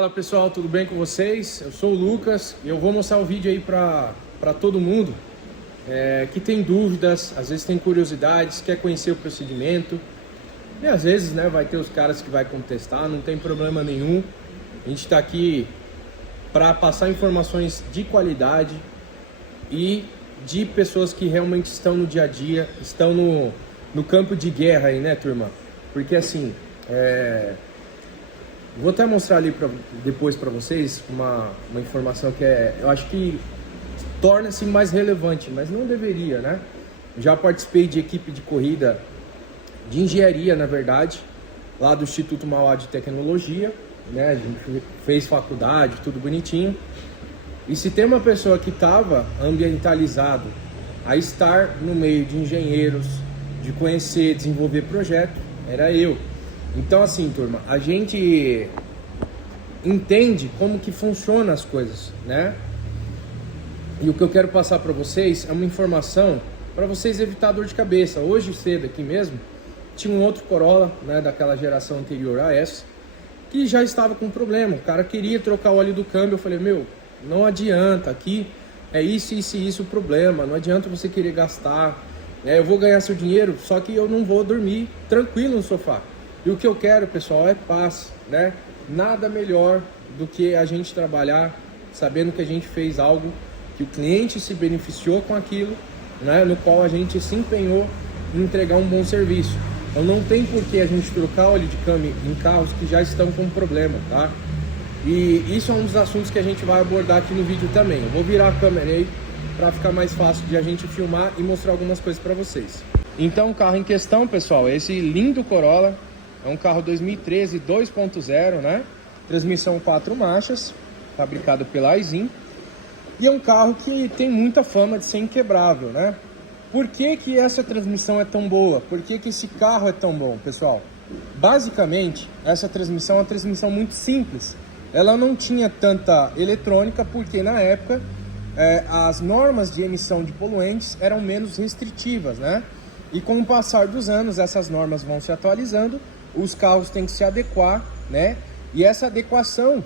Fala pessoal, tudo bem com vocês? Eu sou o Lucas e eu vou mostrar o vídeo aí para todo mundo que tem dúvidas, às vezes tem curiosidades, quer conhecer o procedimento e às vezes vai ter os caras que vai contestar, não tem problema nenhum. A gente está aqui para passar informações de qualidade e de pessoas que realmente estão no dia a dia, estão no campo de guerra aí, né, turma? Porque assim, vou até mostrar ali depois para vocês uma informação que eu acho que torna-se mais relevante, mas não deveria, né? Já participei de equipe de corrida, de engenharia, na verdade, lá do Instituto Mauá de Tecnologia, né? A gente fez faculdade, tudo bonitinho. E se tem uma pessoa que estava ambientalizado a estar no meio de engenheiros, de conhecer, desenvolver projeto, era eu. Então assim, turma, a gente entende como que funciona as coisas, né? E o que eu quero passar para vocês é uma informação para vocês evitar dor de cabeça. Hoje cedo aqui mesmo, tinha um outro Corolla, né, daquela geração anterior a essa, que já estava com problema. O cara queria trocar o óleo do câmbio. Eu falei, meu, não adianta, aqui é isso o problema. Não adianta você querer gastar. Eu vou ganhar seu dinheiro, só que eu não vou dormir tranquilo no sofá. E o que eu quero, pessoal, é paz, né? Nada melhor do que a gente trabalhar sabendo que a gente fez algo, que o cliente se beneficiou com aquilo, né? No qual a gente se empenhou em entregar um bom serviço. Então não tem por que a gente trocar óleo de câmbio em carros que já estão com problema, tá? E isso é um dos assuntos que a gente vai abordar aqui no vídeo também. Eu vou virar a câmera aí para ficar mais fácil de a gente filmar e mostrar algumas coisas para vocês. Então o carro em questão, pessoal, é esse lindo Corolla. É um carro 2013 2.0, né? Transmissão 4 marchas, fabricado pela Aisin. E é um carro que tem muita fama de ser inquebrável, né? Por que que essa transmissão é tão boa? Por que que esse carro é tão bom, pessoal? Basicamente, essa transmissão é uma transmissão muito simples. Ela não tinha tanta eletrônica porque na época as normas de emissão de poluentes eram menos restritivas, né? E com o passar dos anos, essas normas vão se atualizando, os carros têm que se adequar, né? E essa adequação,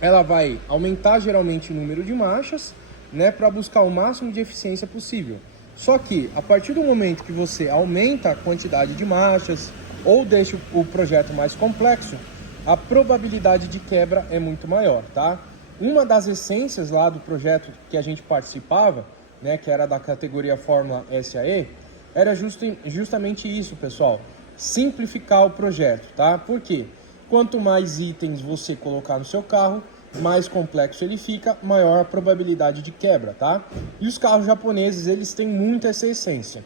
ela vai aumentar geralmente o número de marchas, né? Para buscar o máximo de eficiência possível. Só que, a partir do momento que você aumenta a quantidade de marchas ou deixa o projeto mais complexo, a probabilidade de quebra é muito maior, tá? Uma das essências lá do projeto que a gente participava, né? Que era da categoria Fórmula SAE, era justamente isso, pessoal. Simplificar o projeto, tá? Por quê? Quanto mais itens você colocar no seu carro, mais complexo ele fica, maior a probabilidade de quebra, tá? E os carros japoneses, eles têm muito essa essência.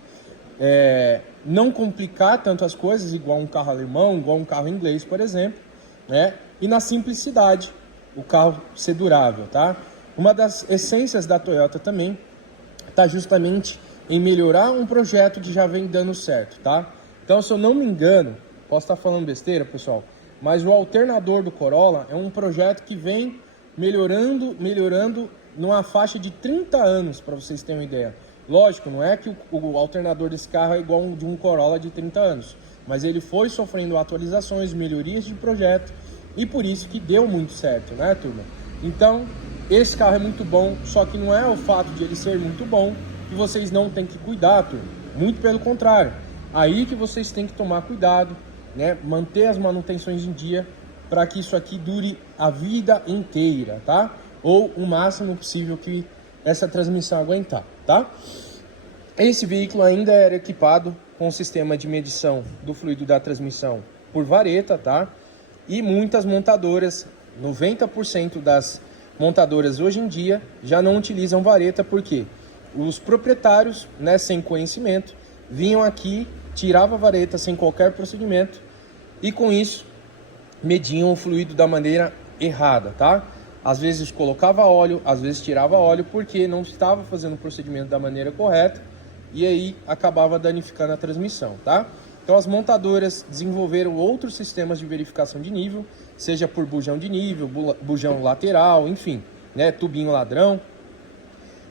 Não complicar tanto as coisas, igual um carro alemão, igual um carro inglês, por exemplo, né? E na simplicidade, o carro ser durável, tá? Uma das essências da Toyota também está justamente em melhorar um projeto que já vem dando certo, tá? Então, se eu não me engano, posso estar falando besteira, pessoal, mas o alternador do Corolla é um projeto que vem melhorando numa faixa de 30 anos, para vocês terem uma ideia. Lógico, não é que o alternador desse carro é igual de um Corolla de 30 anos, mas ele foi sofrendo atualizações, melhorias de projeto, e por isso que deu muito certo, né, turma? Então, esse carro é muito bom, só que não é o fato de ele ser muito bom que vocês não têm que cuidar, turma. Muito pelo contrário. Aí que vocês têm que tomar cuidado, né? Manter as manutenções em dia para que isso aqui dure a vida inteira, tá? Ou o máximo possível que essa transmissão aguentar, tá? Esse veículo ainda era equipado com um sistema de medição do fluido da transmissão por vareta, tá? E muitas montadoras, 90% das montadoras hoje em dia já não utilizam vareta, porque os proprietários, né, sem conhecimento, vinham aqui, tiravam a vareta sem qualquer procedimento e com isso mediam o fluido da maneira errada, tá? Às vezes colocava óleo, às vezes tirava óleo porque não estava fazendo o procedimento da maneira correta e aí acabava danificando a transmissão, tá? Então as montadoras desenvolveram outros sistemas de verificação de nível, seja por bujão de nível, bujão lateral, enfim, né, tubinho ladrão.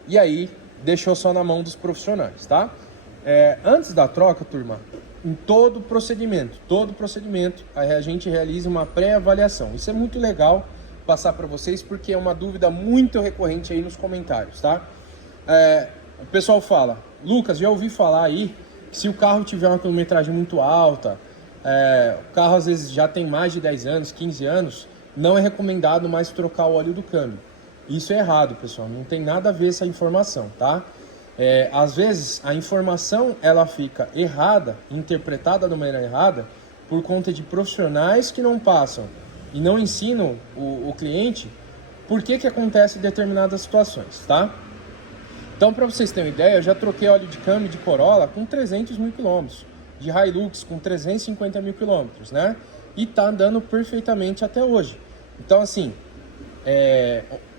E aí deixou só na mão dos profissionais, tá? Antes da troca, turma, em todo procedimento, a gente realiza uma pré-avaliação. Isso é muito legal passar para vocês porque é uma dúvida muito recorrente aí nos comentários, tá? O pessoal fala, Lucas, já ouvi falar aí que se o carro tiver uma quilometragem muito alta, o carro às vezes já tem mais de 10 anos, 15 anos, não é recomendado mais trocar o óleo do câmbio. Isso é errado, pessoal, não tem nada a ver essa informação, tá? Às vezes a informação ela fica errada, interpretada de maneira errada, por conta de profissionais que não passam e não ensinam o cliente por que acontece determinadas situações, tá? Então, para vocês terem uma ideia, eu já troquei óleo de câmbio de Corolla com 300 mil quilômetros, de Hilux com 350 mil quilômetros, né? E tá andando perfeitamente até hoje. Então, assim,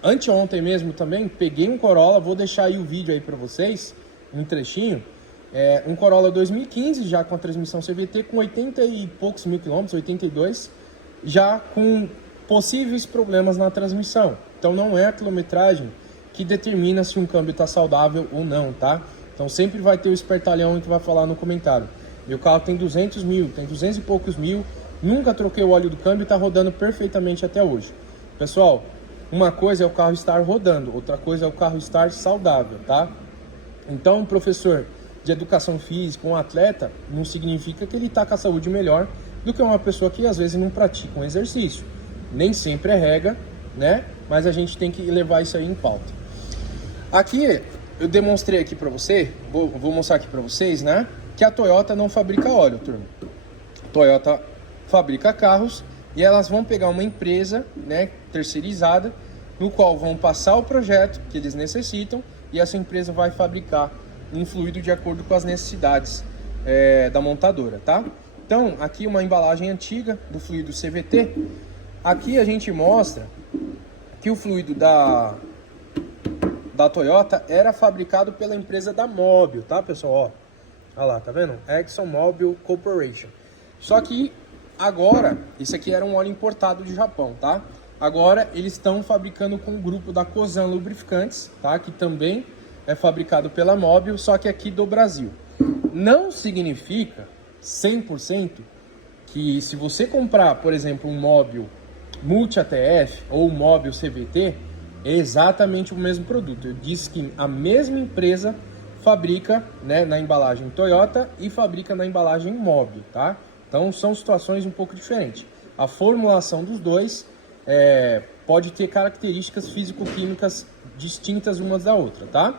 anteontem mesmo também, peguei um Corolla, vou deixar aí o vídeo aí para vocês, um trechinho, um Corolla 2015, já com a transmissão CVT, com 80 e poucos mil quilômetros, 82, já com possíveis problemas na transmissão. Então não é a quilometragem que determina se um câmbio está saudável ou não, tá? Então sempre vai ter o espertalhão que vai falar no comentário. Meu carro tem 200 mil, tem 200 e poucos mil, nunca troquei o óleo do câmbio e está rodando perfeitamente até hoje. Pessoal, uma coisa é o carro estar rodando, outra coisa é o carro estar saudável, tá? Então, um professor de educação física, um atleta, não significa que ele está com a saúde melhor do que uma pessoa que às vezes não pratica um exercício. Nem sempre é regra, né? Mas a gente tem que levar isso aí em pauta. Aqui, eu demonstrei aqui para você, vou mostrar aqui para vocês, né? Que a Toyota não fabrica óleo, turma. Toyota fabrica carros e elas vão pegar uma empresa, né, terceirizada, no qual vão passar o projeto que eles necessitam e essa empresa vai fabricar um fluido de acordo com as necessidades da montadora, tá? Então, aqui uma embalagem antiga do fluido CVT. Aqui a gente mostra que o fluido da Toyota era fabricado pela empresa da Mobil, tá, pessoal? Ó, olha lá, tá vendo? ExxonMobil Corporation. Só que agora, esse aqui era um óleo importado do Japão, tá? Agora eles estão fabricando com o grupo da Cosan Lubrificantes, tá? Que também é fabricado pela Mobil, só que aqui do Brasil. Não significa 100% que se você comprar, por exemplo, um Mobil Multi ATF ou um Mobil CVT, é exatamente o mesmo produto. Eu disse que a mesma empresa fabrica, né, na embalagem Toyota e fabrica na embalagem Mobil, tá? Então são situações um pouco diferentes. A formulação dos dois pode ter características físico-químicas distintas umas da outra, tá?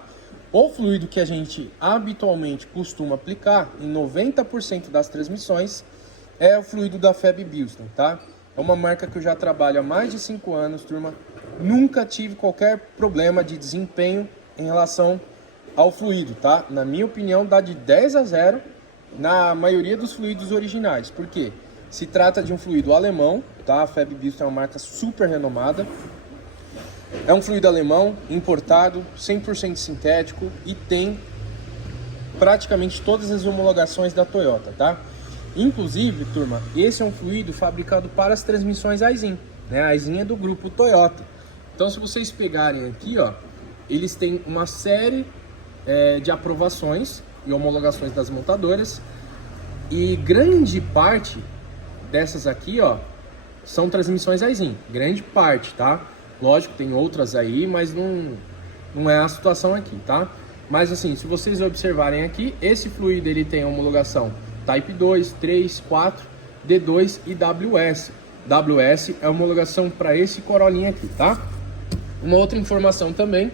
O fluido que a gente habitualmente costuma aplicar em 90% das transmissões é o fluido da FEB Bilstein, tá? É uma marca que eu já trabalho há mais de 5 anos, turma. Nunca tive qualquer problema de desempenho em relação ao fluido, tá? Na minha opinião, dá de 10 a 0 na maioria dos fluidos originais. Por quê? Se trata de um fluido alemão, tá? A FEB Bilstein é uma marca super renomada. É um fluido alemão, importado, 100% sintético e tem praticamente todas as homologações da Toyota, tá? Inclusive, turma, esse é um fluido fabricado para as transmissões Aisin, né? A Aisin é do grupo Toyota. Então, se vocês pegarem aqui, ó, eles têm uma série de aprovações e homologações das montadoras e grande parte dessas aqui, ó, são transmissões Aisin, grande parte, tá? Lógico, tem outras aí, mas não é a situação aqui, tá? Mas assim, se vocês observarem aqui, esse fluido ele tem a homologação Type 2, 3, 4, D2 e WS. WS é a homologação para esse Corollinha aqui, tá? Uma outra informação também,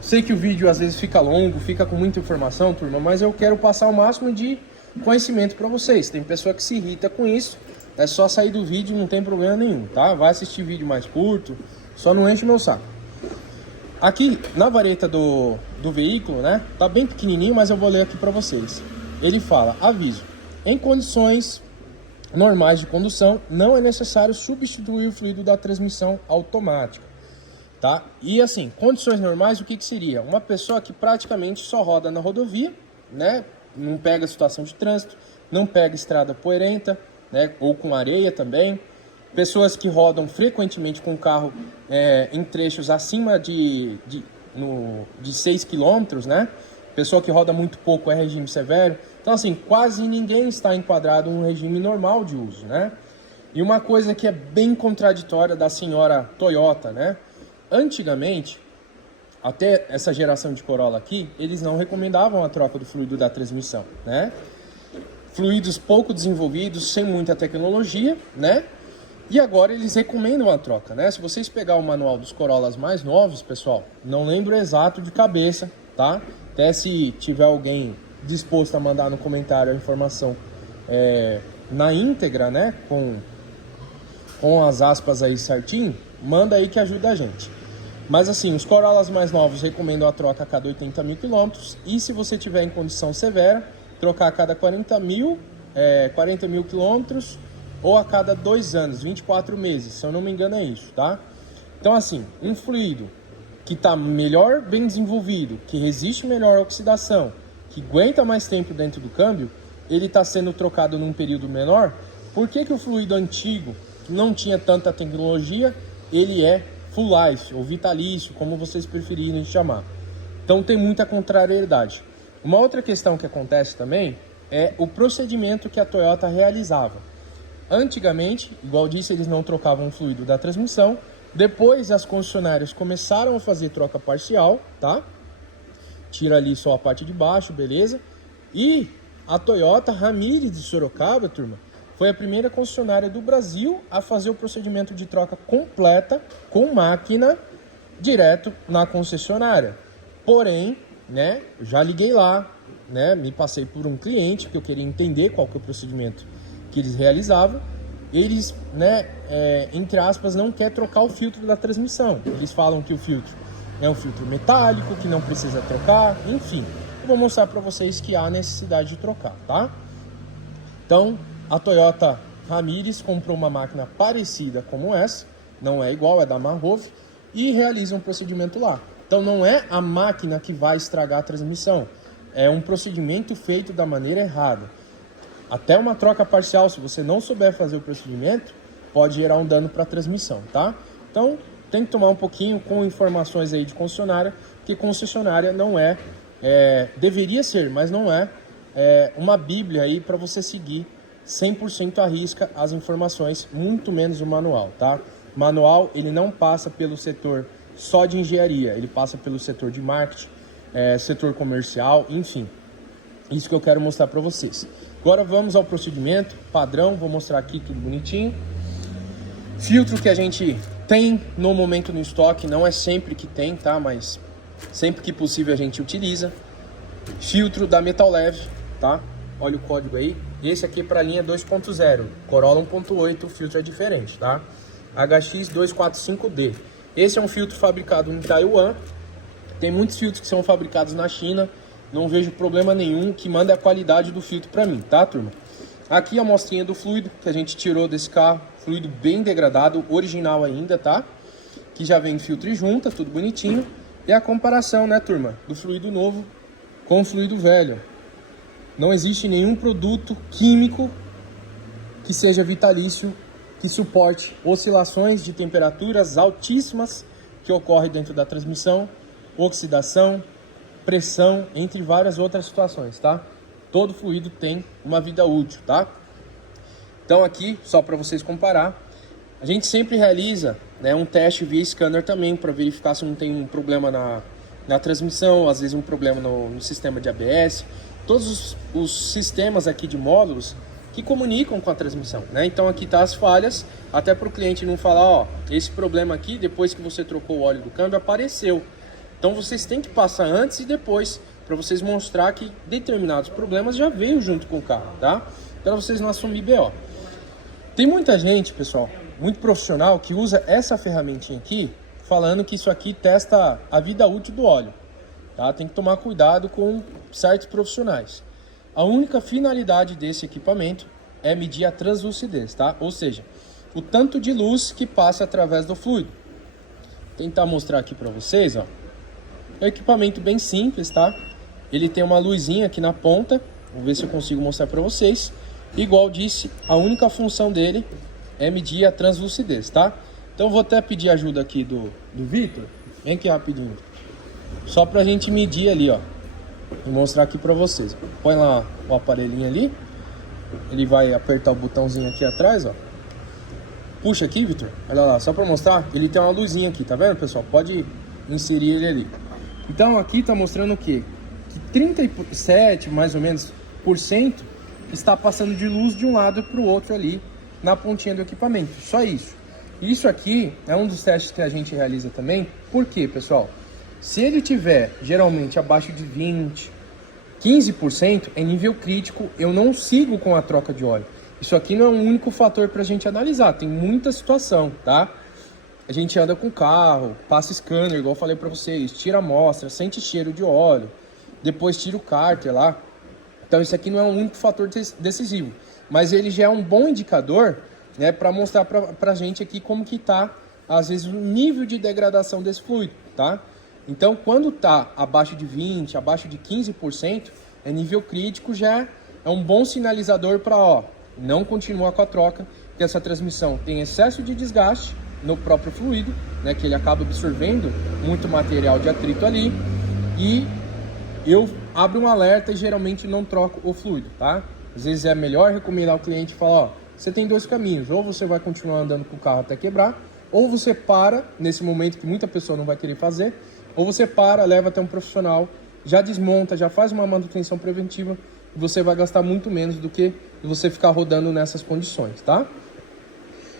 sei que o vídeo às vezes fica longo, fica com muita informação, turma, mas eu quero passar o máximo de conhecimento para vocês. Tem pessoa que se irrita com isso, é só sair do vídeo, não tem problema nenhum, tá? Vai assistir vídeo mais curto, só não enche meu saco. Aqui na vareta do veículo, né? Tá bem pequenininho, mas eu vou ler aqui para vocês. Ele fala: aviso, em condições normais de condução, não é necessário substituir o fluido da transmissão automática, tá? E assim, condições normais, o que seria? Uma pessoa que praticamente só roda na rodovia, né? Não pega situação de trânsito, não pega estrada poeirenta, né? Ou com areia também. Pessoas que rodam frequentemente com o carro em trechos acima de 6 km, né? Pessoa que roda muito pouco é regime severo. Então, assim, quase ninguém está enquadrado no regime normal de uso, né? E uma coisa que é bem contraditória da senhora Toyota, né? Antigamente, até essa geração de Corolla aqui, eles não recomendavam a troca do fluido da transmissão, né? Fluidos pouco desenvolvidos, sem muita tecnologia, né? E agora eles recomendam a troca, né? Se vocês pegar o manual dos Corollas mais novos, pessoal, não lembro exato de cabeça, tá? Até se tiver alguém disposto a mandar no comentário a informação na íntegra, né? Com as aspas aí certinho, manda aí que ajuda a gente. Mas assim, os Corollas mais novos recomendam a troca a cada 80 mil quilômetros. E se você tiver em condição severa, trocar a cada 40 mil quilômetros ou a cada 2 anos, 24 meses, se eu não me engano é isso, tá? Então assim, um fluido que está melhor, bem desenvolvido, que resiste melhor à oxidação, que aguenta mais tempo dentro do câmbio, ele está sendo trocado num período menor. Por que que o fluido antigo, que não tinha tanta tecnologia, ele é full life ou vitalício, como vocês preferirem chamar? Então tem muita contrariedade. Uma outra questão que acontece também é o procedimento que a Toyota realizava. Antigamente, igual disse, eles não trocavam o fluido da transmissão. Depois as concessionárias começaram a fazer troca parcial, tá? Tira ali só a parte de baixo, beleza? E a Toyota Ramires de Sorocaba, turma, foi a primeira concessionária do Brasil a fazer o procedimento de troca completa com máquina direto na concessionária. Porém, né, já liguei lá, né, me passei por um cliente que eu queria entender qual que é o procedimento que eles realizavam. Eles, né, entre aspas, não quer trocar o filtro da transmissão. Eles falam que o filtro é um filtro metálico, que não precisa trocar, enfim. Eu vou mostrar para vocês que há necessidade de trocar, tá? Então, a Toyota Ramires comprou uma máquina parecida como essa, não é igual, é da Marrove, e realiza um procedimento lá. Então não é a máquina que vai estragar a transmissão, é um procedimento feito da maneira errada. Até uma troca parcial, se você não souber fazer o procedimento, pode gerar um dano para a transmissão, tá? Então tem que tomar um pouquinho com informações aí de concessionária, porque concessionária não deveria ser, mas não é uma bíblia aí para você seguir 100% à risca as informações, muito menos o manual, tá? O manual, ele não passa pelo setor só de engenharia, ele passa pelo setor de marketing, setor comercial, enfim. Isso que eu quero mostrar para vocês. Agora vamos ao procedimento padrão, vou mostrar aqui tudo bonitinho. Filtro que a gente tem no momento no estoque, não é sempre que tem, tá? Mas sempre que possível a gente utiliza. Filtro da Metal Leve, tá? Olha o código aí. Esse aqui é para a linha 2.0, Corolla 1.8, o filtro é diferente, tá? HX245D. Esse é um filtro fabricado em Taiwan. Tem muitos filtros que são fabricados na China. Não vejo problema nenhum, que manda a qualidade do filtro para mim, tá, turma? Aqui a amostrinha do fluido que a gente tirou desse carro. Fluido bem degradado, original ainda, tá? Que já vem filtro e junta, tudo bonitinho. E a comparação, né, turma? Do fluido novo com o fluido velho. Não existe nenhum produto químico que seja vitalício, que suporte oscilações de temperaturas altíssimas que ocorrem dentro da transmissão, oxidação, pressão, entre várias outras situações, tá? Todo fluido tem uma vida útil, tá? Então aqui, só para vocês comparar, a gente sempre realiza, né, um teste via scanner também, para verificar se não tem um problema na transmissão, às vezes um problema no sistema de ABS, todos os sistemas aqui de módulos que comunicam com a transmissão, né? Então aqui tá as falhas, até para o cliente não falar, ó, esse problema aqui, depois que você trocou o óleo do câmbio, apareceu. Então vocês têm que passar antes e depois, para vocês mostrar que determinados problemas já veio junto com o carro, tá? Para vocês não assumirem BO. Tem muita gente, pessoal, muito profissional, que usa essa ferramentinha aqui, falando que isso aqui testa a vida útil do óleo, tá? Tem que tomar cuidado com certos profissionais. A única finalidade desse equipamento é medir a translucidez, tá? Ou seja, o tanto de luz que passa através do fluido. Vou tentar mostrar aqui para vocês, ó. É um equipamento bem simples, tá? Ele tem uma luzinha aqui na ponta. Vou ver se eu consigo mostrar para vocês. Igual disse, a única função dele é medir a translucidez, tá? Então eu vou até pedir ajuda aqui do Vitor. Vem aqui rapidinho. Só pra gente medir ali, ó. Vou mostrar aqui para vocês. Põe lá o aparelhinho ali. Ele vai apertar o botãozinho aqui atrás, ó. puxa aqui, Vitor, olha lá, só para mostrar, ele tem uma luzinha aqui, tá vendo, pessoal? Pode inserir ele ali. Então aqui tá mostrando o quê? Que 37, mais ou menos, por cento está passando de luz de um lado para o outro ali na pontinha do equipamento. Só isso. Isso aqui é um dos testes que a gente realiza também. Por quê, pessoal? Se ele tiver geralmente abaixo de 20, 15% é nível crítico, eu não sigo com a troca de óleo. Isso aqui não é um único fator para a gente analisar, tem muita situação, tá? A gente anda com o carro, passa scanner, igual eu falei para vocês, tira a amostra, sente cheiro de óleo, depois tira o cárter lá. Então isso aqui não é um único fator decisivo, mas ele já é um bom indicador, né, para mostrar para a gente aqui como que tá, às vezes, o nível de degradação desse fluido, tá? Então quando tá abaixo de 20, abaixo de 15%, é nível crítico, já é um bom sinalizador para, ó, não continuar com a troca, porque essa transmissão tem excesso de desgaste no próprio fluido, né, que ele acaba absorvendo muito material de atrito ali, e eu abro um alerta e geralmente não troco o fluido, tá? Às vezes é melhor recomendar ao cliente e falar, ó, você tem dois caminhos, ou você vai continuar andando com o carro até quebrar, ou você para, nesse momento que muita pessoa não vai querer fazer, ou você para, leva até um profissional, já desmonta, já faz uma manutenção preventiva, e você vai gastar muito menos do que você ficar rodando nessas condições, tá?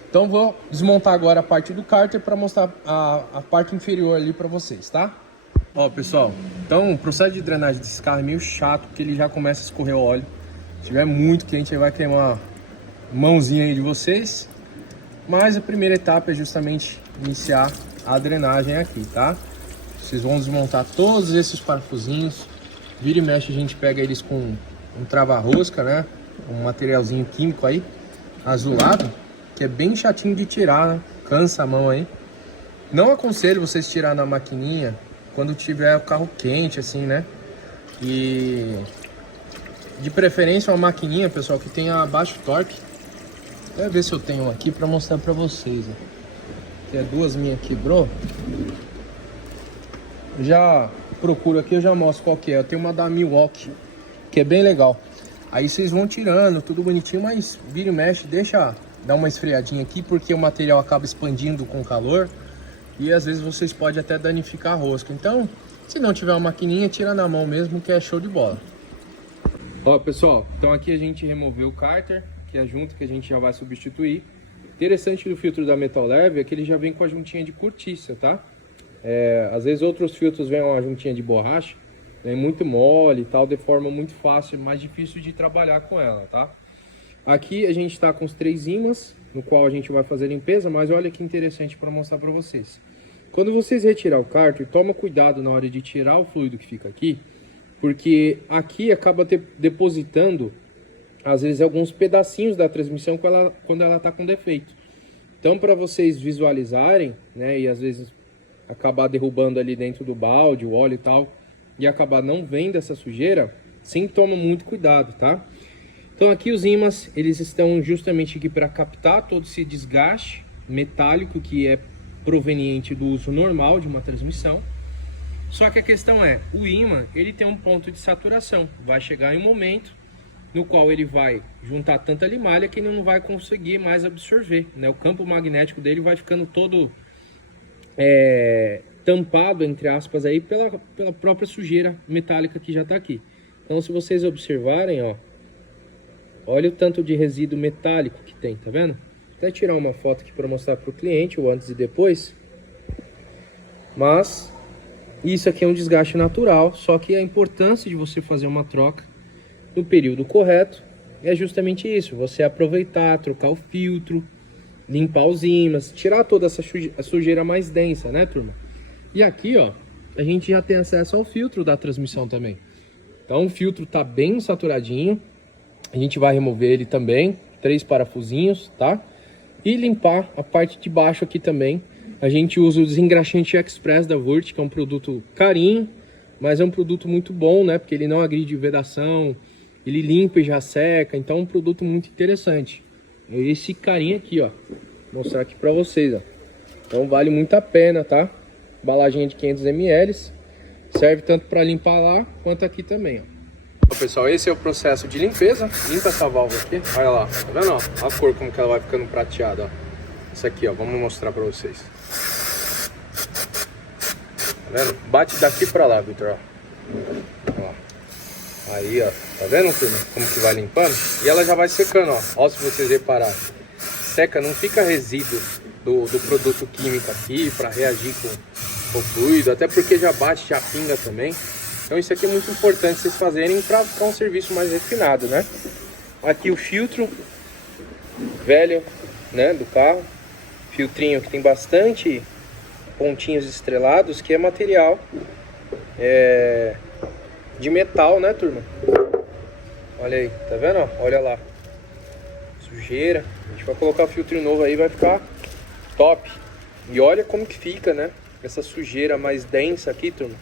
Então vou desmontar agora a parte do cárter para mostrar a parte inferior ali para vocês, tá? Ó, pessoal, então o processo de drenagem desse carro é meio chato, porque ele já começa a escorrer o óleo. Se tiver muito quente, aí vai queimar a mãozinha aí de vocês. Mas a primeira etapa é justamente iniciar a drenagem aqui, tá? Vocês vão desmontar todos esses parafusinhos. Vira e mexe, a gente pega eles com um trava-rosca, né? Um materialzinho químico aí, azulado, que é bem chatinho de tirar, né? Cansa a mão aí. Não aconselho vocês tirar na maquininha quando tiver o carro quente, assim, né? E de preferência uma maquininha, pessoal, que tenha baixo torque. Até ver se eu tenho uma aqui para mostrar para vocês, ó. Tem duas minhas quebrou. Já procuro aqui, eu já mostro qual que é. Eu tenho uma da Milwaukee, que é bem legal. Aí vocês vão tirando, tudo bonitinho, mas vira e mexe, deixa dar uma esfriadinha aqui, porque o material acaba expandindo com o calor. E às vezes vocês podem até danificar a rosca. Então, se não tiver uma maquininha, tira na mão mesmo, que é show de bola. Ó, pessoal, então aqui a gente removeu o cárter, que é a junta que a gente já vai substituir. Interessante do filtro da Metal Leve é que ele já vem com a juntinha de cortiça, tá? Às vezes outros filtros vêm uma juntinha de borracha, né, muito mole e tal, deforma muito fácil, mais difícil de trabalhar com ela, tá? Aqui a gente está com os 3 ímãs, no qual a gente vai fazer a limpeza, mas olha que interessante para mostrar para vocês. Quando vocês retirar o cárter, toma cuidado na hora de tirar o fluido que fica aqui, porque aqui acaba depositando, às vezes, alguns pedacinhos da transmissão quando ela está com defeito. Então, para vocês visualizarem, né, e às vezes acabar derrubando ali dentro do balde, o óleo e tal, e acabar não vendo essa sujeira, sempre toma muito cuidado, tá? Então aqui os ímãs, eles estão justamente aqui para captar todo esse desgaste metálico que é proveniente do uso normal de uma transmissão. Só que a questão é, o ímã, ele tem um ponto de saturação. Vai chegar em um momento no qual ele vai juntar tanta limalha que ele não vai conseguir mais absorver, né? O campo magnético dele vai ficando todo tampado, entre aspas, aí pela própria sujeira metálica que já está aqui. Então, se vocês observarem, ó, olha o tanto de resíduo metálico que tem, tá vendo? Vou até tirar uma foto aqui para mostrar para o cliente o antes e depois. Mas isso aqui é um desgaste natural, só que a importância de você fazer uma troca no período correto é justamente isso: você aproveitar, trocar o filtro, limpar os ímãs, tirar toda essa sujeira mais densa, né, turma? E aqui, ó, a gente já tem acesso ao filtro da transmissão também. Então o filtro tá bem saturadinho. A gente vai remover ele também, 3 parafusinhos, tá? E limpar a parte de baixo aqui também. A gente usa o desengraxante Express da Wurt, que é um produto carinho, mas é um produto muito bom, né? Porque ele não agride vedação, ele limpa e já seca, então é um produto muito interessante. Esse carinha aqui, ó, vou mostrar aqui pra vocês, ó. Então vale muito a pena, tá? Embalagem de 500 ml, serve tanto para limpar lá, quanto aqui também, ó. Então, pessoal, esse é o processo de limpeza. Limpa essa válvula aqui, olha lá, tá vendo? Ó? A cor como que ela vai ficando prateada, ó. Isso aqui, ó, vamos mostrar pra vocês. Tá vendo? Bate daqui pra lá, Vitor, ó. Aí, ó, tá vendo, turma? Como que vai limpando? E ela já vai secando, ó. Ó, se vocês repararem. Seca, não fica resíduo do produto químico aqui pra reagir com o fluido. Até porque já bate, já pinga também. Então isso aqui é muito importante vocês fazerem pra ficar um serviço mais refinado, né? Aqui o filtro velho, né, do carro. Filtrinho que tem bastante pontinhos estrelados, que é material de metal, né, turma? Olha aí, tá vendo? Ó? Olha lá. Sujeira. A gente vai colocar o filtro novo aí, vai ficar top. E olha como que fica, né? Essa sujeira mais densa aqui, turma.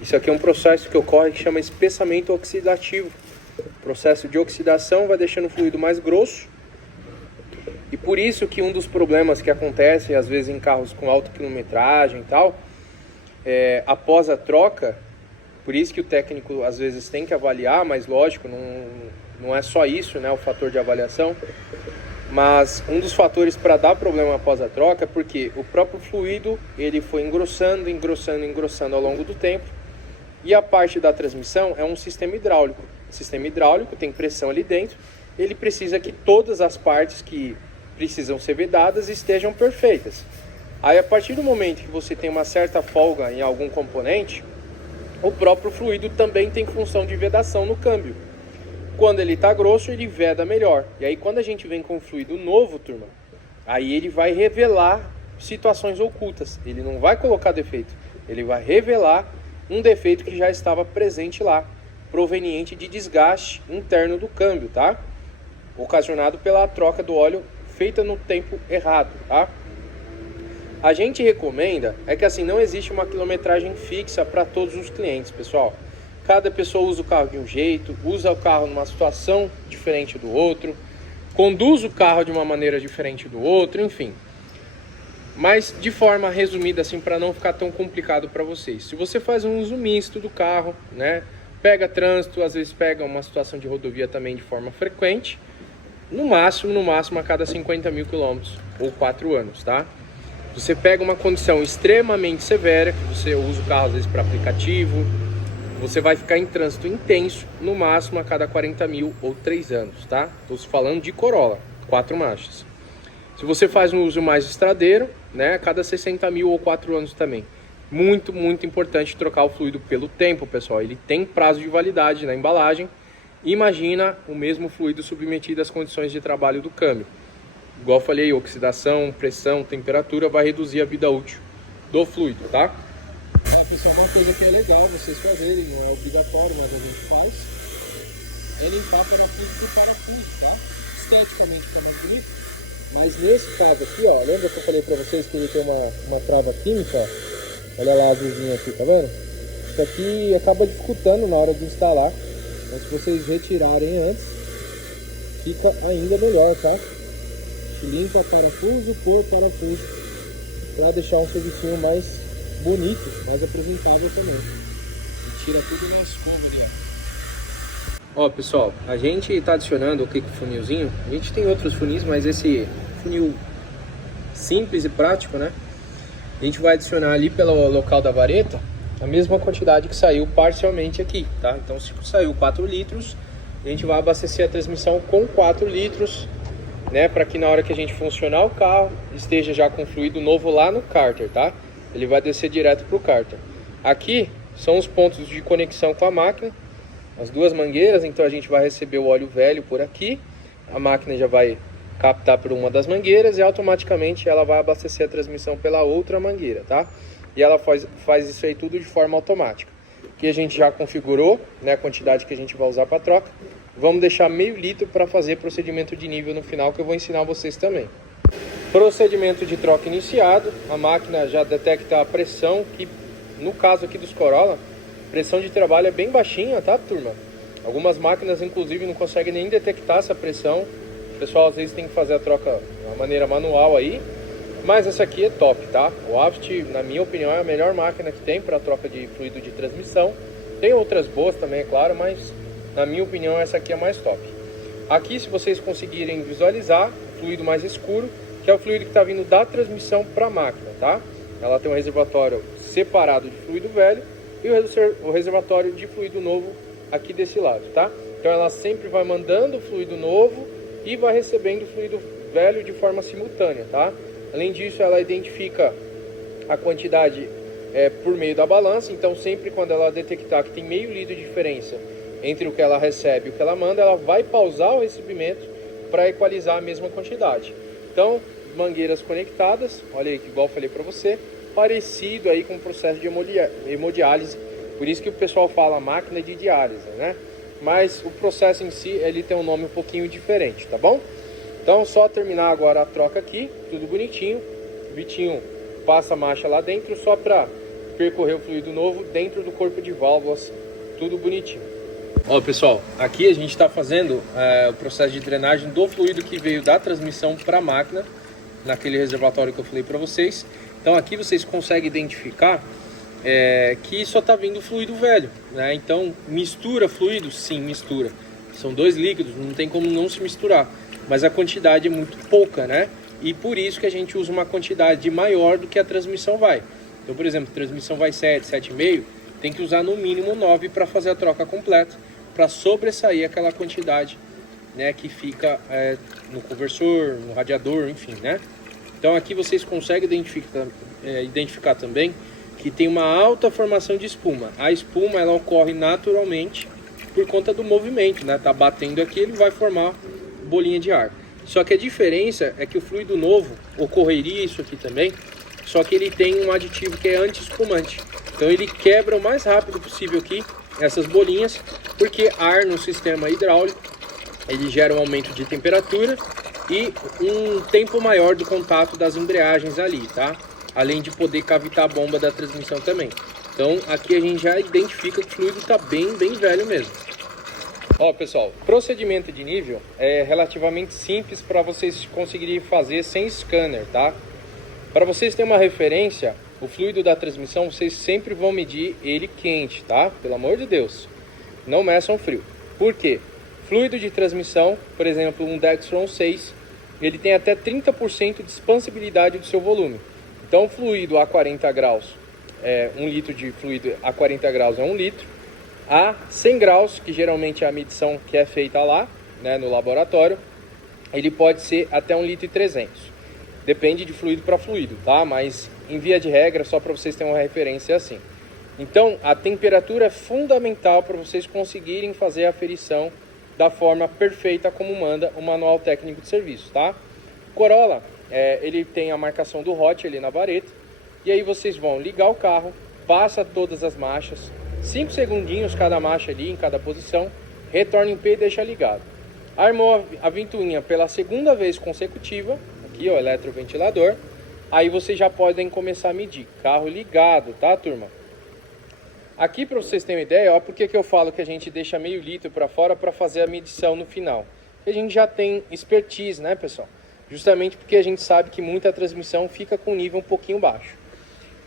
Isso aqui é um processo que ocorre que chama espessamento oxidativo. O processo de oxidação vai deixando o fluido mais grosso. E por isso que um dos problemas que acontecem às vezes em carros com alta quilometragem e tal, após a troca, por isso que o técnico às vezes tem que avaliar, mas lógico, não é só isso, né, o fator de avaliação. Mas um dos fatores para dar problema após a troca é porque o próprio fluido ele foi engrossando ao longo do tempo. E a parte da transmissão é um sistema hidráulico. O sistema hidráulico tem pressão ali dentro, ele precisa que todas as partes que precisam ser vedadas estejam perfeitas. Aí a partir do momento que você tem uma certa folga em algum componente, o próprio fluido também tem função de vedação no câmbio. Quando ele está grosso, ele veda melhor. E aí quando a gente vem com um fluido novo, turma, aí ele vai revelar situações ocultas. Ele não vai colocar defeito, ele vai revelar um defeito que já estava presente lá, proveniente de desgaste interno do câmbio, tá? Ocasionado pela troca do óleo feita no tempo errado, tá? A gente recomenda, que assim, não existe uma quilometragem fixa para todos os clientes, pessoal. Cada pessoa usa o carro de um jeito, usa o carro numa situação diferente do outro, conduz o carro de uma maneira diferente do outro, enfim. Mas de forma resumida, assim, para não ficar tão complicado para vocês. Se você faz um uso misto do carro, né? Pega trânsito, às vezes pega uma situação de rodovia também de forma frequente, no máximo a cada 50 mil quilômetros ou 4 anos, tá? Você pega uma condição extremamente severa, que você usa o carro às vezes para aplicativo, você vai ficar em trânsito intenso, no máximo a cada 40 mil ou 3 anos, tá? Estou falando de Corolla, 4 marchas. Se você faz um uso mais estradeiro, né, a cada 60 mil ou 4 anos também. Muito, muito importante trocar o fluido pelo tempo, pessoal. Ele tem prazo de validade na embalagem. Imagina o mesmo fluido submetido às condições de trabalho do câmbio. Igual eu falei, oxidação, pressão, temperatura vai reduzir a vida útil do fluido, tá? Pessoal, uma coisa que é legal vocês fazerem, não é obrigatório, mas a gente faz, é limpar parafuso por parafuso, tá? Esteticamente fica mais bonito, mas nesse caso aqui, ó, lembra que eu falei pra vocês que ele tem uma trava química, ó? Olha lá a azulzinha aqui, tá vendo? Isso aqui acaba dificultando na hora de instalar, mas se vocês retirarem antes, fica ainda melhor, tá? Limpa parafuso por parafuso, para deixar um serviço mais bonito, mais apresentável também. E tira tudo o nosso câmbio ali, ó. Ó, pessoal, a gente está adicionando o funilzinho. A gente tem outros funis, mas esse funil simples e prático, né? A gente vai adicionar ali pelo local da vareta a mesma quantidade que saiu parcialmente aqui, tá? Então, se saiu 4 litros, a gente vai abastecer a transmissão com 4 litros, né? Para que na hora que a gente funcionar o carro, esteja já com fluido novo lá no cárter, tá? Ele vai descer direto para o cárter. Aqui são os pontos de conexão com a máquina, as duas mangueiras. Então a gente vai receber o óleo velho por aqui, a máquina já vai captar por uma das mangueiras e automaticamente ela vai abastecer a transmissão pela outra mangueira, tá? E ela faz isso aí tudo de forma automática. Aqui a gente já configurou, né, a quantidade que a gente vai usar para troca. Vamos deixar meio litro para fazer procedimento de nível no final, que eu vou ensinar vocês também. Procedimento de troca iniciado, a máquina já detecta a pressão, que no caso aqui dos Corolla, pressão de trabalho é bem baixinha, tá, turma? Algumas máquinas inclusive não conseguem nem detectar essa pressão. O pessoal às vezes tem que fazer a troca de uma maneira manual aí, mas essa aqui é top, tá? O Aft, na minha opinião, é a melhor máquina que tem para troca de fluido de transmissão. Tem outras boas também, é claro, mas na minha opinião essa aqui é a mais top. Aqui, se vocês conseguirem visualizar, fluido mais escuro, que é o fluido que está vindo da transmissão para a máquina, tá? Ela tem um reservatório separado de fluido velho e o reservatório de fluido novo aqui desse lado, tá? Então ela sempre vai mandando o fluido novo e vai recebendo o fluido velho de forma simultânea, tá? Além disso, ela identifica a quantidade por meio da balança, então sempre quando ela detectar que tem meio litro de diferença entre o que ela recebe e o que ela manda, ela vai pausar o recebimento para equalizar a mesma quantidade. Então, mangueiras conectadas, olha aí, igual eu falei para você, parecido aí com o processo de hemodiálise, por isso que o pessoal fala máquina de diálise, né? Mas o processo em si, ele tem um nome um pouquinho diferente, tá bom? Então, só terminar agora a troca aqui, tudo bonitinho. O Vitinho passa a marcha lá dentro só para percorrer o fluido novo dentro do corpo de válvulas, tudo bonitinho. Ó, pessoal, aqui a gente está fazendo o processo de drenagem do fluido que veio da transmissão para a máquina, naquele reservatório que eu falei para vocês. Então aqui vocês conseguem identificar que só está vindo fluido velho, né? Então mistura fluido? Sim, mistura. São dois líquidos, não tem como não se misturar, mas a quantidade é muito pouca, né? E por isso que a gente usa uma quantidade maior do que a transmissão vai. Então, por exemplo, a transmissão vai 7, 7,5, tem que usar no mínimo 9 para fazer a troca completa, para sobressair aquela quantidade, né, que fica no conversor, no radiador, enfim, né? Então aqui vocês conseguem identificar também que tem uma alta formação de espuma. A espuma ela ocorre naturalmente por conta do movimento, né? Tá batendo aqui, ele vai formar bolinha de ar. Só que a diferença é que o fluido novo ocorreria isso aqui também, só que ele tem um aditivo que é anti-espumante. Então ele quebra o mais rápido possível aqui essas bolinhas, porque ar no sistema hidráulico ele gera um aumento de temperatura e um tempo maior do contato das embreagens ali, tá? Além de poder cavitar a bomba da transmissão também. Então aqui a gente já identifica que o fluido está bem velho mesmo. Ó, pessoal, procedimento de nível é relativamente simples para vocês conseguirem fazer sem scanner, tá? Para vocês terem uma referência, o fluido da transmissão vocês sempre vão medir ele quente, tá? Pelo amor de Deus, não meçam frio. Por quê? Fluido de transmissão, por exemplo, um Dextron 6, ele tem até 30% de expansibilidade do seu volume. Então, o fluido a 40 graus, 1 litro de fluido a 40 graus é 1 litro. A 100 graus, que geralmente é a medição que é feita lá, né, no laboratório, ele pode ser até 1,3 litro. Depende de fluido para fluido, tá? Mas em via de regra, só para vocês terem uma referência assim. Então, a temperatura é fundamental para vocês conseguirem fazer a aferição da forma perfeita como manda o manual técnico de serviço, tá? Corolla, ele tem a marcação do hot ali na vareta, e aí vocês vão ligar o carro, passa todas as marchas, 5 segundinhos cada marcha ali em cada posição, retorna em P e deixa ligado. Armou a ventoinha pela segunda vez consecutiva, aqui ó, eletroventilador, aí vocês já podem começar a medir. Carro ligado, tá, turma? Aqui, para vocês terem uma ideia, ó, por que eu falo que a gente deixa meio litro para fora para fazer a medição no final? Porque a gente já tem expertise, né, pessoal? Justamente porque a gente sabe que muita transmissão fica com nível um pouquinho baixo.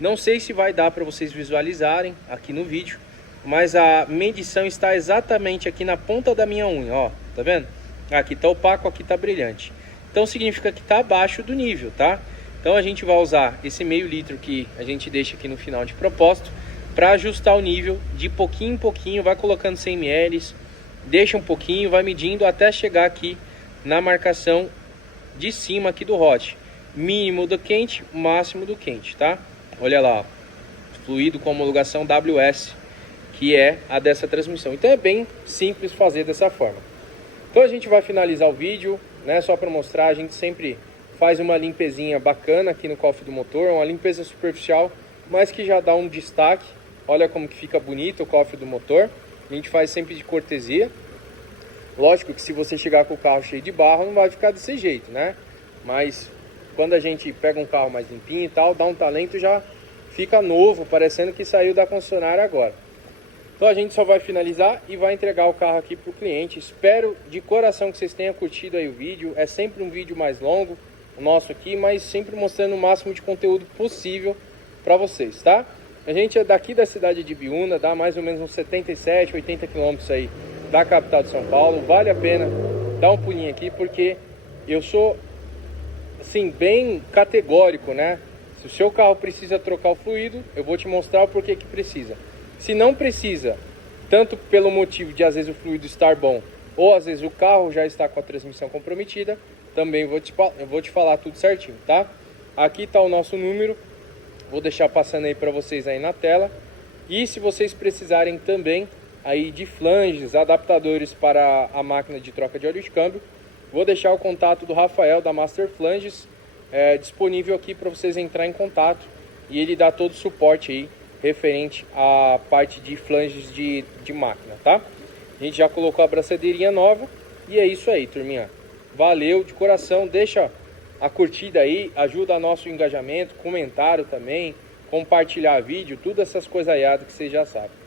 Não sei se vai dar para vocês visualizarem aqui no vídeo, mas a medição está exatamente aqui na ponta da minha unha, ó, tá vendo? Aqui tá opaco, aqui tá brilhante. Então significa que tá abaixo do nível, tá? Então a gente vai usar esse meio litro que a gente deixa aqui no final de propósito para ajustar o nível de pouquinho em pouquinho, vai colocando 100 ml, deixa um pouquinho, vai medindo até chegar aqui na marcação de cima aqui do hot. Mínimo do quente, máximo do quente, tá? Olha lá, ó, fluido com homologação WS, que é a dessa transmissão. Então é bem simples fazer dessa forma. Então a gente vai finalizar o vídeo, né? Só para mostrar, a gente sempre faz uma limpezinha bacana aqui no cofre do motor, uma limpeza superficial, mas que já dá um destaque. Olha como que fica bonito o cofre do motor. A gente faz sempre de cortesia. Lógico que se você chegar com o carro cheio de barro, não vai ficar desse jeito, né? Mas quando a gente pega um carro mais limpinho e tal, dá um talento, já fica novo, parecendo que saiu da concessionária agora. Então a gente só vai finalizar e vai entregar o carro aqui para o cliente. Espero de coração que vocês tenham curtido aí o vídeo. É sempre um vídeo mais longo, o nosso aqui, mas sempre mostrando o máximo de conteúdo possível para vocês, tá? A gente é daqui da cidade de Ibiúna, dá mais ou menos uns 77, 80 quilômetros aí da capital de São Paulo. Vale a pena dar um pulinho aqui, porque eu sou assim, bem categórico, né? Se o seu carro precisa trocar o fluido, eu vou te mostrar o porquê que precisa. Se não precisa, tanto pelo motivo de às vezes o fluido estar bom, ou às vezes o carro já está com a transmissão comprometida, também eu vou te falar tudo certinho, tá? Aqui está o nosso número, vou deixar passando aí para vocês aí na tela. E se vocês precisarem também aí de flanges, adaptadores para a máquina de troca de óleo de câmbio, vou deixar o contato do Rafael da Master Flanges disponível aqui para vocês entrar em contato, e ele dá todo o suporte aí referente à parte de flanges de máquina, tá? A gente já colocou a braçadeirinha nova e é isso aí, turminha. Valeu de coração, deixa a curtida aí, ajuda nosso engajamento, comentário também, compartilhar vídeo, tudo essas coisas aiadas que vocês já sabem.